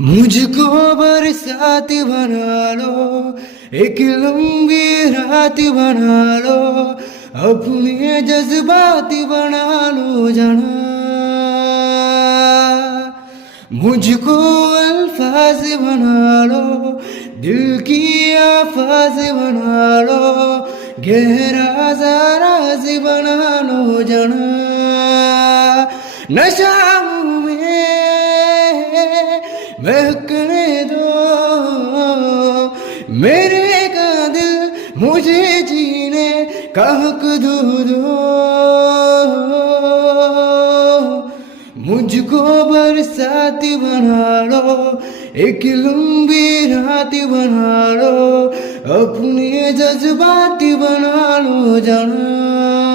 मुझको बरसात बना लो, एक लंबी रात बना लो, अपने जज्बात बना लो जाना। मुझको अल्फाज बना लो, दिल की आफाज बना लो, गहरा सा राज बना लो जाना। नशा में महकने दो मेरे का दिल, मुझे जीने का हक दो। मुझको बरसात बना लो, एक लंबी रात बना लो, अपने जज्बात बना लो जाना।